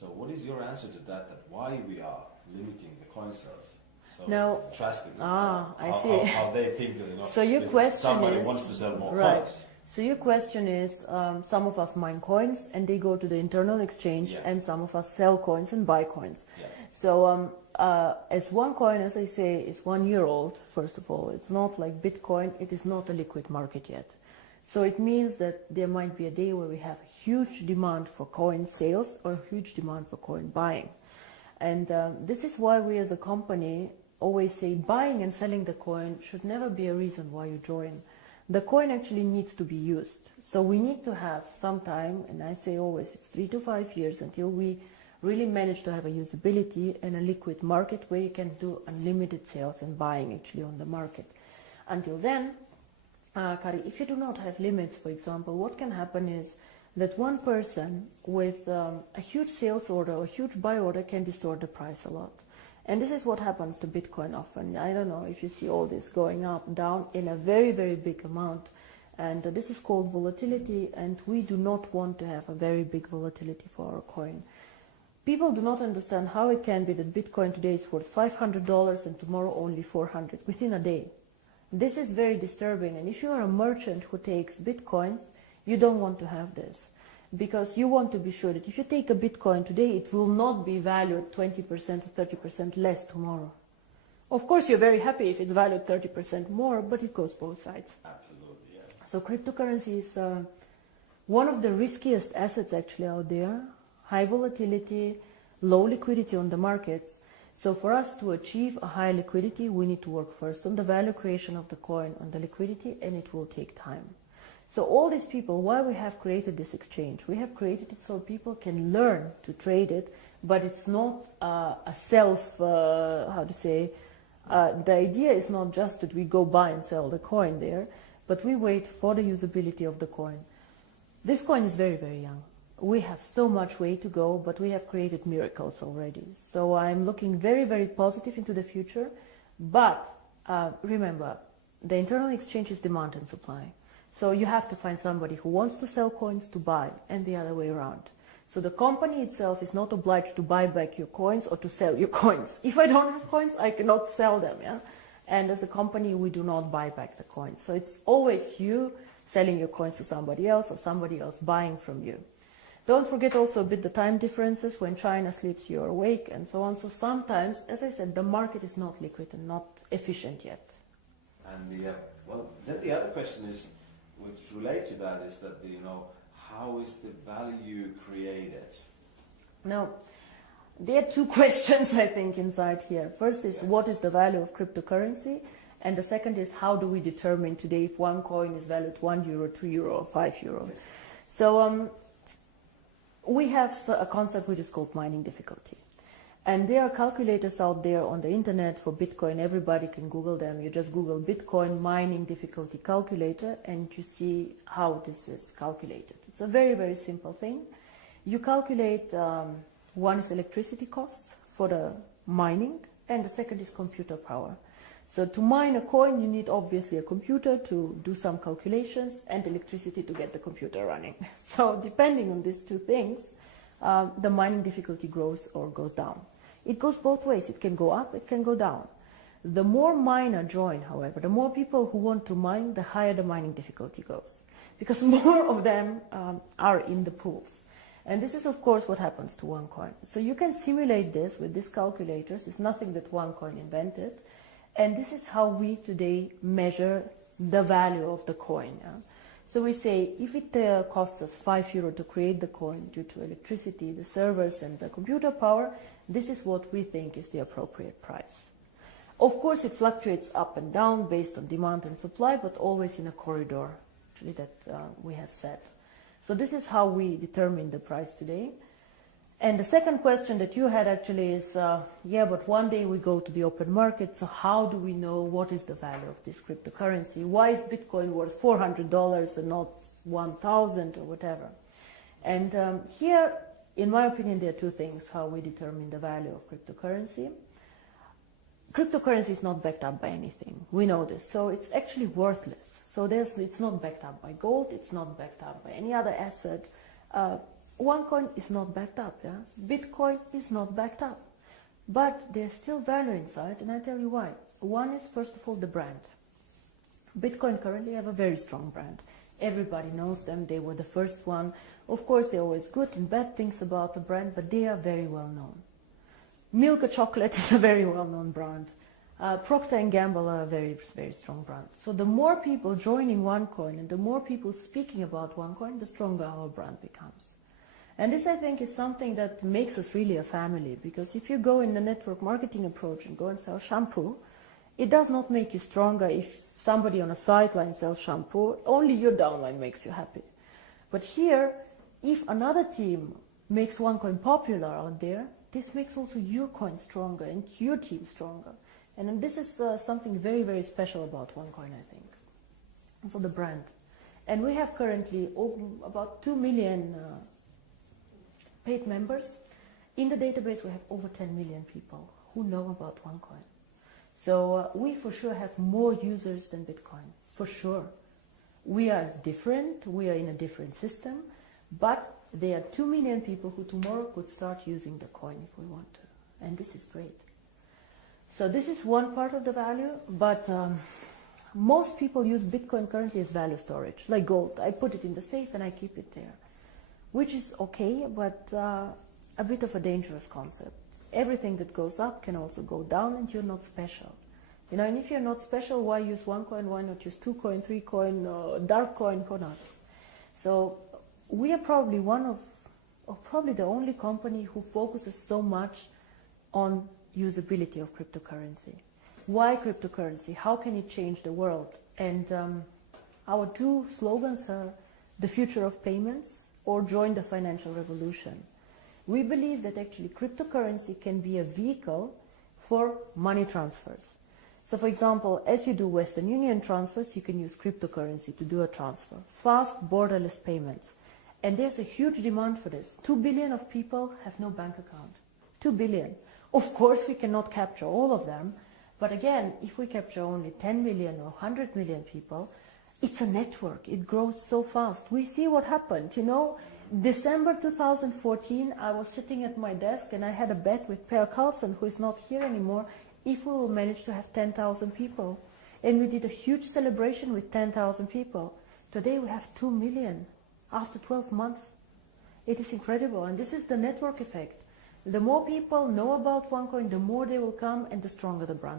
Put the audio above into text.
So what is your answer to that, that why we are limiting the coin sales so now, drastically? I see. How they think that, you know, so your question somebody is, wants to sell more right. coins. So your question is, some of us mine coins and they go to the internal exchange, and some of us sell coins and buy coins. Yeah. So as one coin, as I say, is 1 year old, first of all, it's not like Bitcoin, it is not a liquid market yet. So it means that there might be a day where we have huge demand for coin sales or huge demand for coin buying. And this is why we as a company always say buying and selling the coin should never be a reason why you join. The coin actually needs to be used. So we need to have some time, and I say always it's 3 to 5 years until we really manage to have a usability and a liquid market where you can do unlimited sales and buying actually on the market. Until then, Kari, if you do not have limits, for example, what can happen is that one person with a huge sales order or huge buy order can distort the price a lot. And this is what happens to Bitcoin often. I don't know if you see all this going up, down in a very, very big amount. And this is called volatility, and we do not want to have a very big volatility for our coin. People do not understand how it can be that Bitcoin today is worth $500 and tomorrow only 400 within a day. This is very disturbing, and if you are a merchant who takes Bitcoin, you don't want to have this. Because you want to be sure that if you take a Bitcoin today, it will not be valued 20% or 30% less tomorrow. Of course, you're very happy if it's valued 30% more, but it goes both sides. Absolutely, yeah. So cryptocurrency is one of the riskiest assets actually out there. High volatility, low liquidity on the markets. So for us to achieve a high liquidity, we need to work first on the value creation of the coin, on the liquidity, and it will take time. So all these people, why we have created this exchange? We have created it so people can learn to trade it, but it's not a self, the idea is not just that we go buy and sell the coin there, but we wait for the usability of the coin. This coin is very, very young. We have so much way to go, but we have created miracles already. So I'm looking very, very positive into the future. But remember, the internal exchange is demand and supply. So you have to find somebody who wants to sell coins to buy, and the other way around. So the company itself is not obliged to buy back your coins or to sell your coins. If I don't have coins, I cannot sell them. Yeah? And as a company, we do not buy back the coins. So it's always you selling your coins to somebody else or somebody else buying from you. Don't forget also a bit the time differences. When China sleeps, you're awake, and so on. So sometimes, as I said, the market is not liquid and not efficient yet. And then the other question is, which relate to that, is that how is the value created? Now, there are two questions I think inside here. First is what is the value of cryptocurrency, and the second is how do we determine today if one coin is valued €1, €2, or €5? Yes. So we have a concept which is called mining difficulty. And there are calculators out there on the internet for Bitcoin. Everybody can Google them. You just Google Bitcoin mining difficulty calculator and you see how this is calculated. It's a very, very simple thing. You calculate, one is electricity costs for the mining, and the second is computer power. So to mine a coin, you need obviously a computer to do some calculations and electricity to get the computer running. So depending on these two things, the mining difficulty grows or goes down. It goes both ways. It can go up, it can go down. The more miner join, however, the more people who want to mine, the higher the mining difficulty goes. Because more of them are in the pools. And this is, of course, what happens to one coin. So you can simulate this with these calculators. It's nothing that one coin invented. And this is how we today measure the value of the coin. Yeah? So we say if it costs us €5 to create the coin due to electricity, the servers and the computer power, this is what we think is the appropriate price. Of course, it fluctuates up and down based on demand and supply, but always in a corridor actually that we have set. So this is how we determine the price today. And the second question that you had actually is, but one day we go to the open market, so how do we know what is the value of this cryptocurrency? Why is Bitcoin worth $400 and not 1,000 or whatever? And here, in my opinion, there are two things how we determine the value of cryptocurrency. Cryptocurrency is not backed up by anything. We know this. So it's actually worthless. So it's not backed up by gold. It's not backed up by any other asset. OneCoin is not backed up, yeah? Bitcoin is not backed up. But there's still value inside, and I'll tell you why. One is, first of all, the brand. Bitcoin currently have a very strong brand. Everybody knows them, they were the first one. Of course, there are always good and bad things about the brand, but they are very well known. Milka Chocolate is a very well-known brand. Procter & Gamble are a very, very strong brand. So the more people joining OneCoin and the more people speaking about OneCoin, the stronger our brand becomes. And this, I think, is something that makes us really a family, because if you go in the network marketing approach and go and sell shampoo, it does not make you stronger if somebody on a sideline sells shampoo. Only your downline makes you happy. But here, if another team makes OneCoin popular out there, this makes also your coin stronger and your team stronger. And this is something very, very special about OneCoin, I think. And so the brand. And we have currently about 2 million paid members. In the database, we have over 10 million people who know about OneCoin. So we for sure have more users than Bitcoin, for sure. We are different, we are in a different system, but there are 2 million people who tomorrow could start using the coin if we want to. And this is great. So this is one part of the value, but most people use Bitcoin currently as value storage, like gold. I put it in the safe and I keep it there, which is okay, but a bit of a dangerous concept. Everything that goes up can also go down, and you're not special. You know, and if you're not special, why use OneCoin? Why not use 2 coin, 3 coin, dark coin, or not? So we are probably one of, or probably the only company who focuses so much on usability of cryptocurrency. Why cryptocurrency? How can it change the world? And our 2 slogans are the future of payments or join the financial revolution. We believe that actually cryptocurrency can be a vehicle for money transfers. So for example, as you do Western Union transfers, you can use cryptocurrency to do a transfer. Fast, borderless payments. And there's a huge demand for this. 2 billion of people have no bank account. 2 billion. Of course, we cannot capture all of them. But again, if we capture only 10 million or 100 million people, it's a network. It grows so fast. We see what happened, you know. December 2014, I was sitting at my desk and I had a bet with Per Carlson, who is not here anymore, if we will manage to have 10,000 people. And we did a huge celebration with 10,000 people. Today we have 2 million after 12 months. It is incredible, and this is the network effect. The more people know about OneCoin, the more they will come and the stronger the brand.